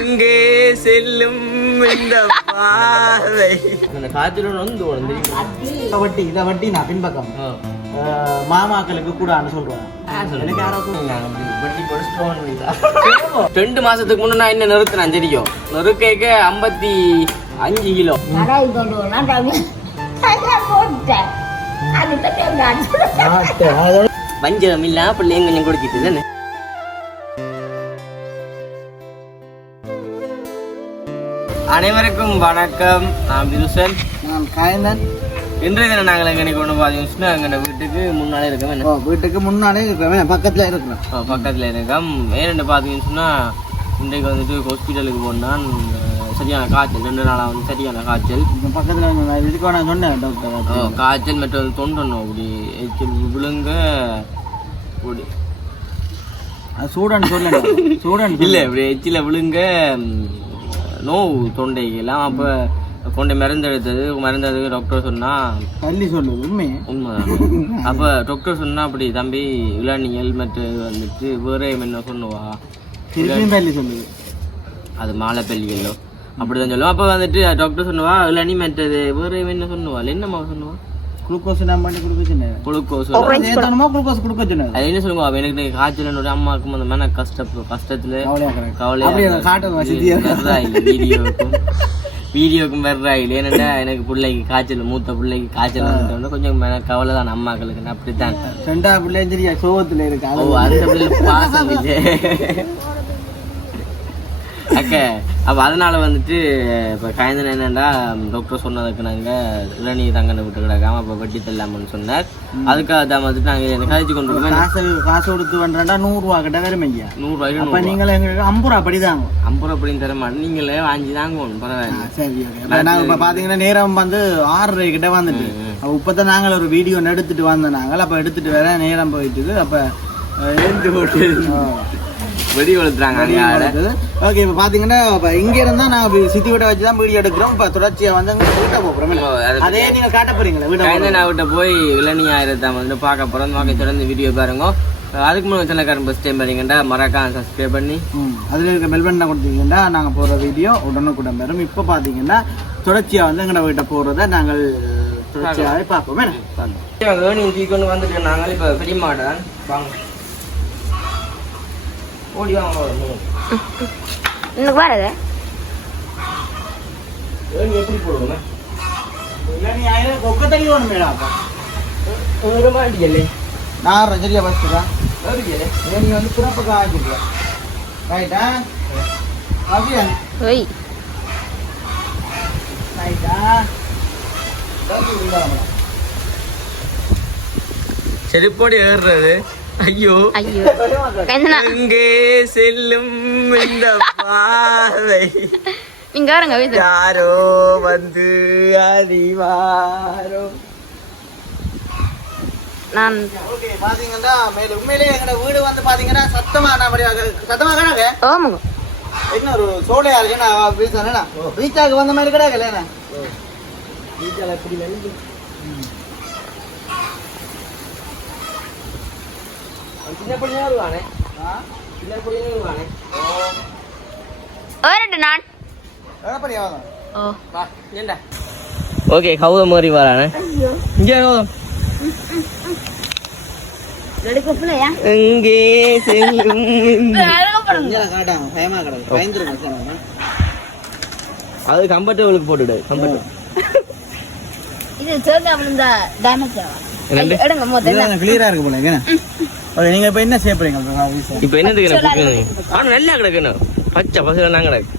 எங்கே செல்லும் இந்த பாதை. அந்த வந்து உடனே இதை வட்டி இதை வட்டி நான் பின்பக்கம். மாமாக்களுக்கு சொல்றேன் எனக்கு யாரோ ரெண்டு மாசத்துக்கு முன்ன நான் என்ன நிறுத்தினேன் தெரியும்? நிறுக்கைக்க ஐம்பத்தி அஞ்சு கிலோ. வஞ்சகம் இல்லாம பிள்ளைங்க கொஞ்சம் கொடுக்கிட்டு தானே? அனைவருக்கும் வணக்கம். நான் விருசன் நான் காயந்தன். இன்றைய தினம் நாங்கள் எங்கே கொண்டு பார்த்தீங்கன்னா எங்கள் வீட்டுக்கு முன்னாலே இருக்கோம். என்ன? ஓ வீட்டுக்கு முன்னாலே இருக்கிறேன் பக்கத்துல இருக்கிறேன் ஆ, பக்கத்துல இருக்கோம். ஏன்னு பார்த்தீங்கன்னு இன்றைக்கு வந்துட்டு ஹாஸ்பிட்டலுக்கு போனால் சரியான காய்ச்சல். ரெண்டு நாளாக வந்து சரியான காய்ச்சல். இங்க பக்கத்துல நான் இதுக்கு நான் சொன்னேன் டாக்டர் காய்ச்சல் மற்றும் தொண்டணும் அப்படி எச்சில் விழுங்க அப்படி. அது சூடான்னு சொல்லல சூடான்னு இல்லை இப்படி எச்சில விழுங்க நோவு தொண்டைக்கெல்லாம் அப்போ கொண்டை மருந்து எடுத்தது டாக்டர் சொன்னா தள்ளி சொல்லுது உண்மை. உண்மைதான். அப்போ டாக்டர் சொன்னா அப்படி தம்பி இளநியல் மற்ற வந்துட்டு வேற என்ன சொன்னுவா திருப்பியும் தள்ளி சொல்லுது. அது மாலை பெல்லிகளோ அப்படிதான் சொல்லுவோம் அப்போ வந்துட்டு டாக்டர் சொன்னவா இளநி மற்றது வேற என்ன சொன்னுவா என்னம்மா சொன்னுவா குளுக்கோஸ் நான் பண்ணி குளுக்கோஸ். ஏத்தனமா குளுக்கோஸ் கொடுக்க சொன்னது அது என்ன சொல்லுவா எனக்கு காய்ச்சல் என்னோட அம்மாவுக்கும் அந்த மன கஷ்ட கஷ்டத்துல கவலையா அப்படியே காட்டுறது வசதியா. வீடியோக்கும். வீடியோக்கும் வர்றாயில். ஏன்னா எனக்கு பிள்ளைக்கு காய்ச்சல் மூத்த பிள்ளைக்கு காய்ச்சல் கொஞ்சம் கவலை தான் அம்மாக்களுக்கு அப்படித்தான். ரெண்டா பிள்ளை தெரியா சோகத்துல இருக்கு. அந்த பிள்ளை பாசம் அக்க அப்போ அதனால வந்துட்டு இப்போ காய்ந்தன் என்னன்னா டாக்டர் சொன்னதுக்கு நாங்கள் இளநீ தங்கனை விட்டு கிடக்காம அப்போ வெட்டி தரலாம்னு சொன்னார். அதுக்காக தான் வந்துட்டு நாங்கள் கழிச்சு கொண்டு இருக்கோம் காசு காசு கொடுத்து பண்றேன்டா நூறு ரூபா கிட்ட வரும் ஐயா. நூறுரூவாய்க்கு அப்ப நீங்களும் எங்களுக்கு ஐம்பது ரூபா படிதாங்க ஐம்பது ரூபா அப்படின்னு தர மாட்டேன் நீங்களே வாங்கி தாங்க பரவாயில்ல. சரி okay. இப்ப நாங்க இப்ப பாத்தீங்கன்னா நேரம் வந்து ஆறரை கிட்ட வந்துட்டு. அப்ப இப்பதான் நாங்கள் ஒரு வீடியோ எடுத்துட்டு வந்தோம் நாங்கள். அப்ப எடுத்துட்டு வர நேரம் போயிட்டு. அப்ப எழுந்து போட்டு வெடி வளர்த்துறாங்க ஓகே இப்ப பாத்தீங்கன்னா இப்ப இங்க இருந்தா நாங்க சித்தி வீட்டை வச்சு தான் வீடியோ எடுக்கிறோம். இப்ப தொடர்ச்சியா வந்து அங்க வீட்டை போறோம் ஓ, அது அதே நீங்க காட்ட போறீங்களா? வீட்டை கைந்த நாவிட்ட போய் இளநீ ஆயிரத்தை வந்து பார்க்க போகிறோம் பார்க்க தொடர்ந்து வீடியோ பாருங்க. அதுக்கு முன்னாடி சின்னக்காரன் ஃபஸ்ட் டைம் பாருங்கண்டா மறக்காம சப்ஸ்கிரைப் பண்ணி. அதில் இருக்க பெல் பட்டனை கொடுத்தீங்கன்னா நாங்கள் போடுற வீடியோ உடனுக்குடன் வரும். இப்போ பார்த்தீங்கன்னா தொடர்ச்சியாக வந்து எங்களோட வீட்டை போடுறத நாங்கள் தொடர்ச்சியாகவே பார்ப்போம் ஏர்னிங் கொண்டு வந்துட்டு நாங்கள் இப்போ பெரிய மாடன் வாங்க. ஓடி வாங்க. இன்னும் பாருங்க எப்படி போடுவோங்க நான் ரஜரியா ஃபஸ்ட்டு தான். வருகிறே நீ வந்து பிறப்புக்கு ஆகிடுவேன் ரைட்டா அபியன் ஒய் ரைட்டா செருப்போடு ஏறுறது. ஐயோ. ஐயோ. எங்கே செல்லும் இந்த பாதை நீங்க வரங்க யாரோ வந்து அறிவாரோ? நான் ஓகே பாத்தீங்கன்னா மேல உண்மையிலேயே எங்களோட வீடு வந்து பாத்தீங்கன்னா சத்தமா நான் சத்தமா கிடாங்க ஓமுங்க என்ன ஒரு சோடையா இருக்கு நான் ரீச்சாக்கு வந்த மாதிரி கிடாக்கல என்ன? எப்படி வந்து சின்ன பிள்ளைங்க வருவானே சின்ன பிள்ளைங்க வருவானே வரட்டு நான் எடப்படியா வாங்க ஓ வா ஏண்டா ஓகே கௌதம் மாதிரி வரானே இங்கே கௌதம் எங்கே செல்லும் அது கம்ஃபர்டபுளுக்கு போட்டுடு கம்ஃபர்டபுள் இது சேர்ந்து விழுந்த டேமேஜ் ஆகும் ரெண்டு? எடுங்க முதல்ல கிளியரா இருக்கு போல என்ன ஓகே நீங்க இப்ப என்ன செய்ய போறீங்க? வீச இப்போ என்னதுக்கு குடிக்கணும் ஆனால் நல்லா கிடக்கணும் பச்சை பசங்க நான் கிடக்கு.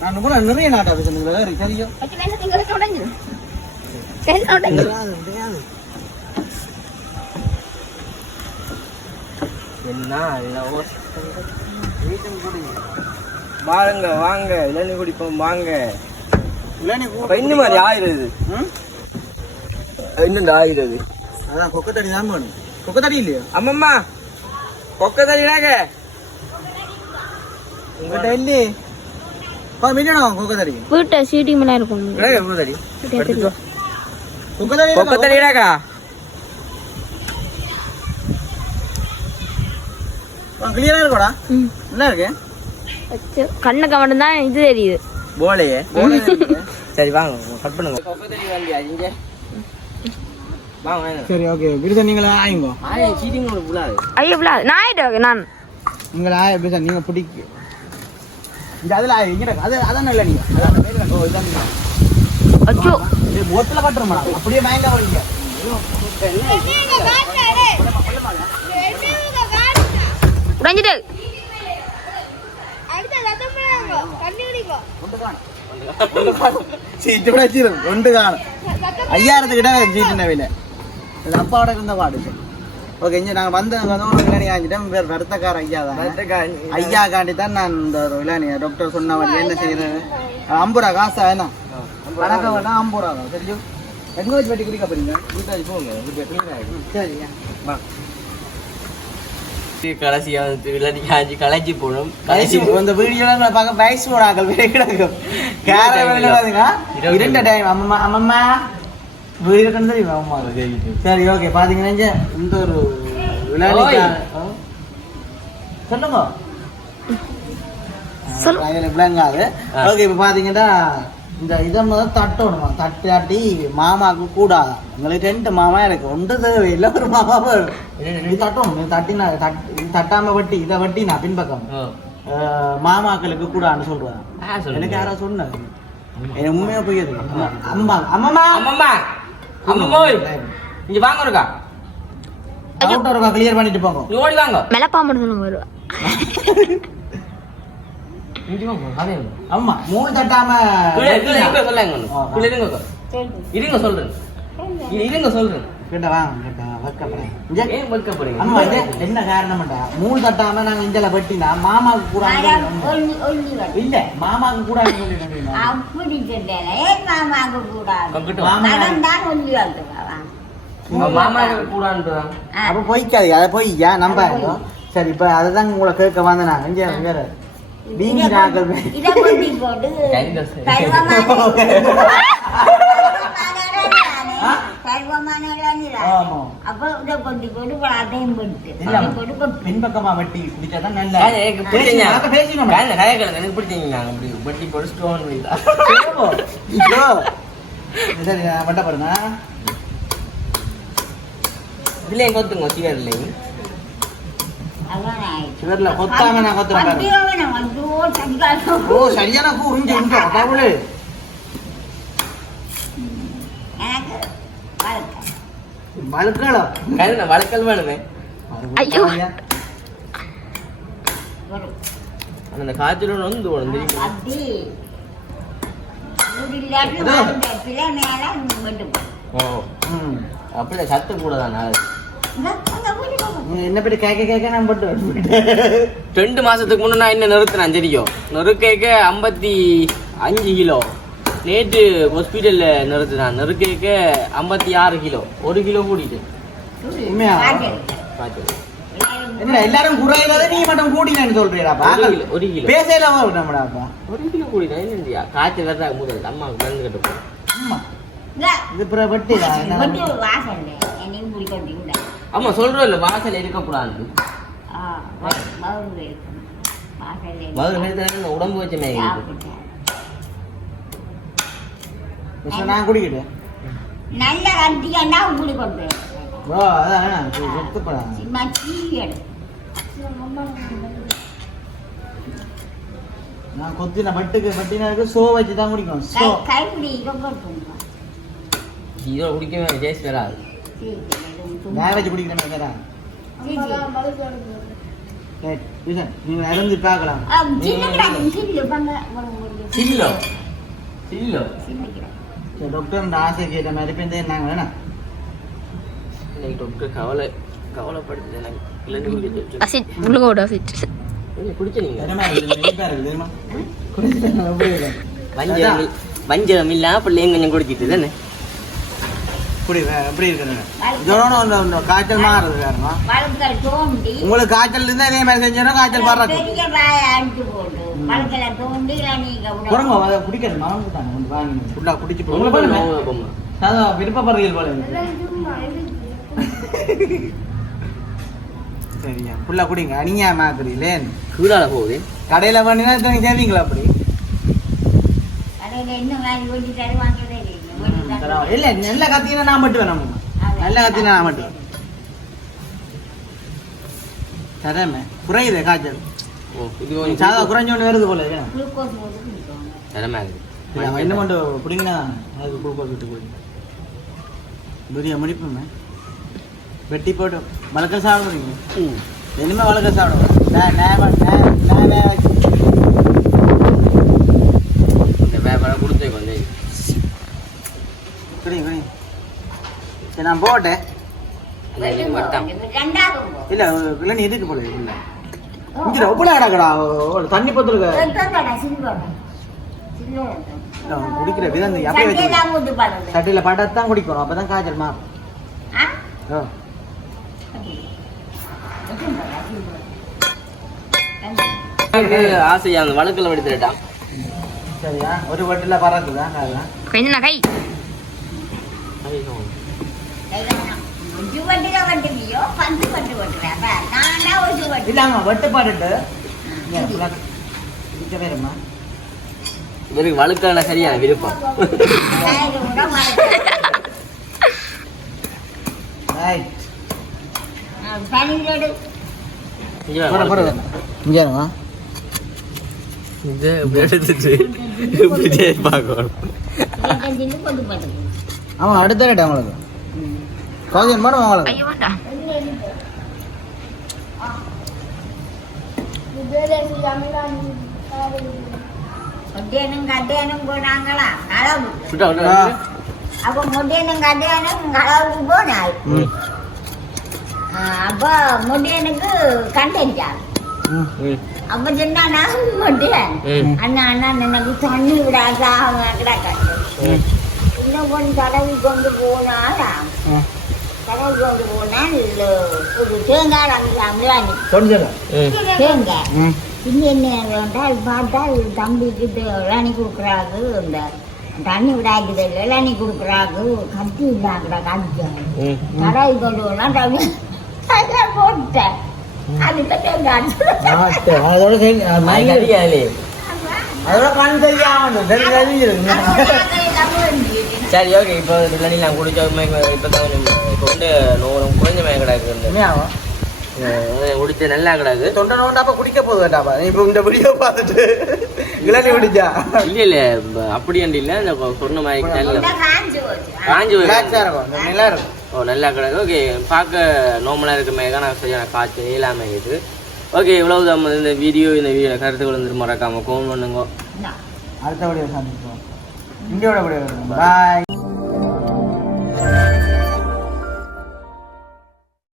நான் கூட நிறைய நாட்டா இருக்குங்களா சரியோ வச்சு வேணா நீங்க எடுக்க உடைஞ்சிடும் கையில் உடைஞ்சிடும் என்ன வாங்க வாங்க. இளநீ குடிப்போம் வாங்க. இல்ல நீ அப்ப இந்த மாதிரி ஆயிடுது. இன்னும் ஆயிடுது. அதான் கொக்கத்தடி தான் வேணும். கொக்கத்தடி இல்லையா அம்மம்மா கொக்க தள்ளிடாங்க உங்ககிட்ட இல்லையே பா மில்லணும் கொக்கத்தடி வீட்டை சீட்டி மேலே இருக்கும் கொக்க தடி கொக்க தள்ளிடாக்கா கிளியரா இருக்கோடா நல்லா இருக்கு அச்சோ, கண்ணுக்கு மட்டும்தான் இது தெரியுது போலையே சரி வாங்க கட் பண்ணுங்க கொப்பை தண்ணி வண்டியா இங்க வாங்க வாங்க சரி ஓகே விருதை நீங்களே? ஆயுங்க. ஐயோ பிள்ளை நான் ஆயிட்டேன் நான். நீங்களே ஆய விருதை நீங்க பிடிக்க. இந்த அதில் ஆய இங்கே அது அதான் இல்லை நீங்க? அதான் மேல ஓ இதான் நீங்க. அச்சோ. போட்டில் கட்டுறோம்டா. அப்படியே பயங்கர வரீங்க உடைஞ்சிட்டு. ரெண்டு காணும். ஐயாயிரத்துக்கிட்ட சீட்டு விலை இது அப்பாவோட இருந்த பாடு ஓகே இங்கே நாங்கள் வந்த கதவு விளையாடி ஆஞ்சிட்டேன் வேறு வருத்தக்கார ஐயா தான் ஐயா காண்டி தான் நான் இந்த ஒரு விளையாடி டாக்டர் சொன்ன என்ன செய்யறது? ஐம்பது ரூபா காசா வேணாம் கணக்கு வேணாம் ஐம்பது ரூபா தான். சரியும் எங்கே வச்சு வெட்டி குடிக்க போறீங்க? வீட்டாச்சு போங்க. சரியா கடைசியா வந்து இல்லாட்டி காஞ்சி களைச்சி போடும். கடைசி இந்த வீடியோல பார்க்க வயசு கேரளா பாருங்க. இரண்டு டைம் அம்மம்மா அம்மம்மா தெரியுமா அம்மா சரி ஓகே பாத்தீங்கன்னா இந்த ஒரு சொல்லுங்க. விளங்காது. ஓகே இப்போ பார்த்தீங்கன்னா இந்த இதை முதல் தட்டணுமா? தட்டி தட்டி மாமாவுக்கு கூடாது? உங்களுக்கு ரெண்டு மாமா எனக்கு ஒன்று தேவையில்லை ஒரு மாமா. இது தட்டணும். இது தட்டினா தட் இது தட்டாம வட்டி இதை வட்டி நான் பின்பக்கம். மாமாக்களுக்கு கூடான்னு சொல்றேன். எனக்கு யாரோ சொன்னது? எனக்கு உண்மையா புரியுது. அம்மா அம்மா அம்மம்மா. இங்க வாங்க இருக்கா கிளியர் பண்ணிட்டு போங்க. நீ ஓடி வாங்க. மெலப்பாம்பு வருவா அம்மா மூணு தட்டாம இருங்க சொல்லுங்க இருங்க சொல்றேன். இருங்க சொல்றேன். கிட்ட வாங்க கிட்ட. என்ன காரணம்டா? மூணு தட்டாம நாங்க இந்தல வெட்டினா மாமாவுக்கு கூட இல்ல. மாமாவுக்கு கூட அப்படி மாமாவுக்கு கூடாது கம்பிட்டு மாமா நடந்தான் ஒல்லி வந்துருக்கான் மாமா. கூடான்றான் அப்ப போய்க்காது அதை போய் ஏன் நம்ப? சரி இப்ப அதுதான் உங்களை கேட்க வந்தேன் நான். இங்க வேற போட்டு பின்பக்கமா வெட்டி குடிச்சாதான் நல்ல எனக்கு பிடிச்சீங்க. பேசி- பேசினோம் காய் இந்த காயை கிழங்கு எனக்கு பிடிச்சீங்க நாங்க இப்படி வெட்டி போட்டு ஸ்டோன் வட்ட பாருங்க சீவர்லையும் அதான் ஆயிடுச்சு சிவர்ல நான் கொத்துறேன் ஓ சரியான பூ உறிஞ்சு உறிஞ்சு கடவுளே எனக்கு ஐயோ. வரும் ஆனா அந்த காய்ச்சல் போடும் தெரியுமா? அப்படியே சத்து கூட தான் என்ன பேரு கேட்க கேட்க நான் போட்டு ரெண்டு மாசத்துக்கு முன்ன நான் என்ன நிறுத்தினேன் தெரியும்? நெருக்கைக்க ஐம்பத்தி அஞ்சு கிலோ. நேற்று ஹாஸ்பிட்டல்ல நிறுத்தினான். நெருக்கைக்க ஐம்பத்தி ஆறு கிலோ. ஒரு கிலோ கூட்டிட்டு என்ன எல்லாரும் குறையிறத நீ மட்டும் கூட்டினு சொல்றீடாப்பா ஒரு கிலோ பேசல நம்மடாப்பா ஒரு கிலோ கூட்டிட்டேன் இல்லையா காய்ச்சல் வரதா முதல். அம்மாவுக்கு மருந்து கட்ட இது பிற வெட்டி ஆமா சொல்றோம் இல்ல வாசல் இருக்கக்கூடாது. உடம்பு வச்ச மேலே இருக்கு. சாப்பிட்டேன். நான் குடிக்கிட்டேன் நல்ல கட்டிக்கண்டா பிடி கொண்டு ஓ அதான் சும்மா நான் கொத்தின பட்டுக்கு பட்டினருக்கு சோ வச்சு தான் குடிக்கணும் கை சோ கைப்பிடி கொண்டு இதோட குடிக்கவே டேஸ்ட் வராது மேரேஜ் குடிக்கிற மாதிரி விஜயன், நீங்க இறந்து பார்க்கலாம் சில்லோ சில்லோ சரி, டாக்டர் ஆசை கேட்ட மாதிரி இப்போ இந்த நாங்கள் வேணாம் இன்னைக்கு டாக்டர் கவலை கவலைப்படுத்துது எனக்கு சொல்லி. அசிட் முழுங்க விட அசிட் என்ன குடிச்ச நீங்க என்ன மாதிரி இருக்குது? இனிப்பா இருக்குது, தெரியுமா? குடிச்சிட்டு நான் எப்படி இருக்கேன்? வஞ்சகம் இல்- வஞ்சகம் இல்லாம பிள்ளைங்க கொஞ்சம் குடிச்சிட்டு தானே வே- எப்படி இருக்குதுங்க? ஒண்ணு காய்ச்சல் மாறுது வேறமா உங்களுக்கு காய்ச்சல் இருந்தா இதே மாதிரி செஞ்சோன்னா காய்ச்சல் நீங்க குரங்க அதை குடிக்கிறது மாவுக்கு தானே கொஞ்சம் வாங்கி ஃபுல்லா குடிச்சு பொம்மை. அதான் விருப்பப்படுறீர்கள் போல இருக்கு. சரியா ஃபுல்லா குடிங்க அணியா மாக்குறீங்களேன் கீழால போகுது கடையில பண்ணினா இத்தனை சேவிங்களா அப்படி கடையில இன்னும் வாங்கி. கொண்டு தருவாங்க. இல்ல நல்ல கத்தினா நான் மட்டும் வேணும். நல்ல கத்தினா நான் மட்டும். தரமே குறையுது காய்ச்சல். ஓ இது சாதா குறைஞ்சோண்டு வருது போல அவன் என்ன பண்ண பிடிங்கினா அதுக்கு குளுக்கோஸ் விட்டு போய் துரிய முடிப்புமே வெட்டி போட்டு வளர்க்க சாப்பிடுறீங்க. இனிமே வளர்க்க சாப்பிடுவோம் நான் நான் நான் நான் நான் வச்சு இந்த வியாபாரம் கொடுத்தே கொஞ்சம் குடி குடி சரி நான் போட்டேன். இல்ல இல்லை இதுக்கு போல? இல்ல. இங்க ரொம்ப அடக்கடா தண்ணி பத்துருக்க. குடிக்கிற விதம் அப்படியே வச்சு. சட்டையில பட்டத்தான் குடிக்கணும் அப்பதான் காய்ச்சல். எனக்கு ஆசையா அந்த வழக்கில் எடுத்துட்டான் சரியா? ஒரு வட்டில பறக்குதா அதெல்லாம் என்ன கை. இல்லாம வெட்டு பாட்டுட்டு குடிக்க வேறுமா இவருக்கு வழுக்கான சரியான விருப்பம். அவன் அடுத்த அவங்களுக்கு. போனாங்களா? களவுக்கு சுட்டா விட்டா ஆ. அப்ப மொட்டையனுக்கு ம். அப்ப சொன்னானா மொட்டையன் அண்ணா அண்ணா எனக்கு தண்ணி விடாதா? கிடக்காது கொஞ்சம் தடவி கொண்டு போனாலாம் ம் தடவி கொண்டு போனால் ஒரு தேங்காய் ம். தேங்காய். இன்னும் என்ன என்றால் பார்த்தால் தம்பிக்கு இளநி இந்த தண்ணி விடாக்குது இளநி கொடுக்குறாங்க கத்தி கத்தியாங்க ம். தடவி கொண்டு போனால் அதெல்லாம் போட்டேன் தேங்காய் அதோட அது அதோட கண் தெரியாமல் தெரிஞ்சு தெரிஞ்சிருக்கு சரி ஓகே இப்போ பிள்ளை நான் குடிச்ச இப்போ தான் இப்போ வந்து நூறு குறைஞ்ச மயம் கிடக்கு குடிச்ச நல்லா கிடக்கு. தொண்டை நோண்டாப்ப குடிக்க போகுது கேட்டாப்பா நீ இப்போ இந்த வீடியோ பார்த்துட்டு இளநீ குடிச்சா? இல்ல இல்ல. அப்படி அண்டி இல்ல. இந்த சொன்ன மாதிரி நல்ல காஞ்சி போய் இருக்கும். ஓ நல்லா கிடக்கு. ஓகே பார்க்க நார்மலாக இருக்குமே நான் சரியான காய்ச்சல் இல்லாமல் இருக்குது. ஓகே இவ்வளவு தான் இந்த வீடியோ இந்த வீடியோ கருத்துக்கள் வந்து மறக்காம கோன் பண்ணுங்க. அடுத்த வீடியோ சந்திப்போம். இந்தியோட வீடியோ பாய்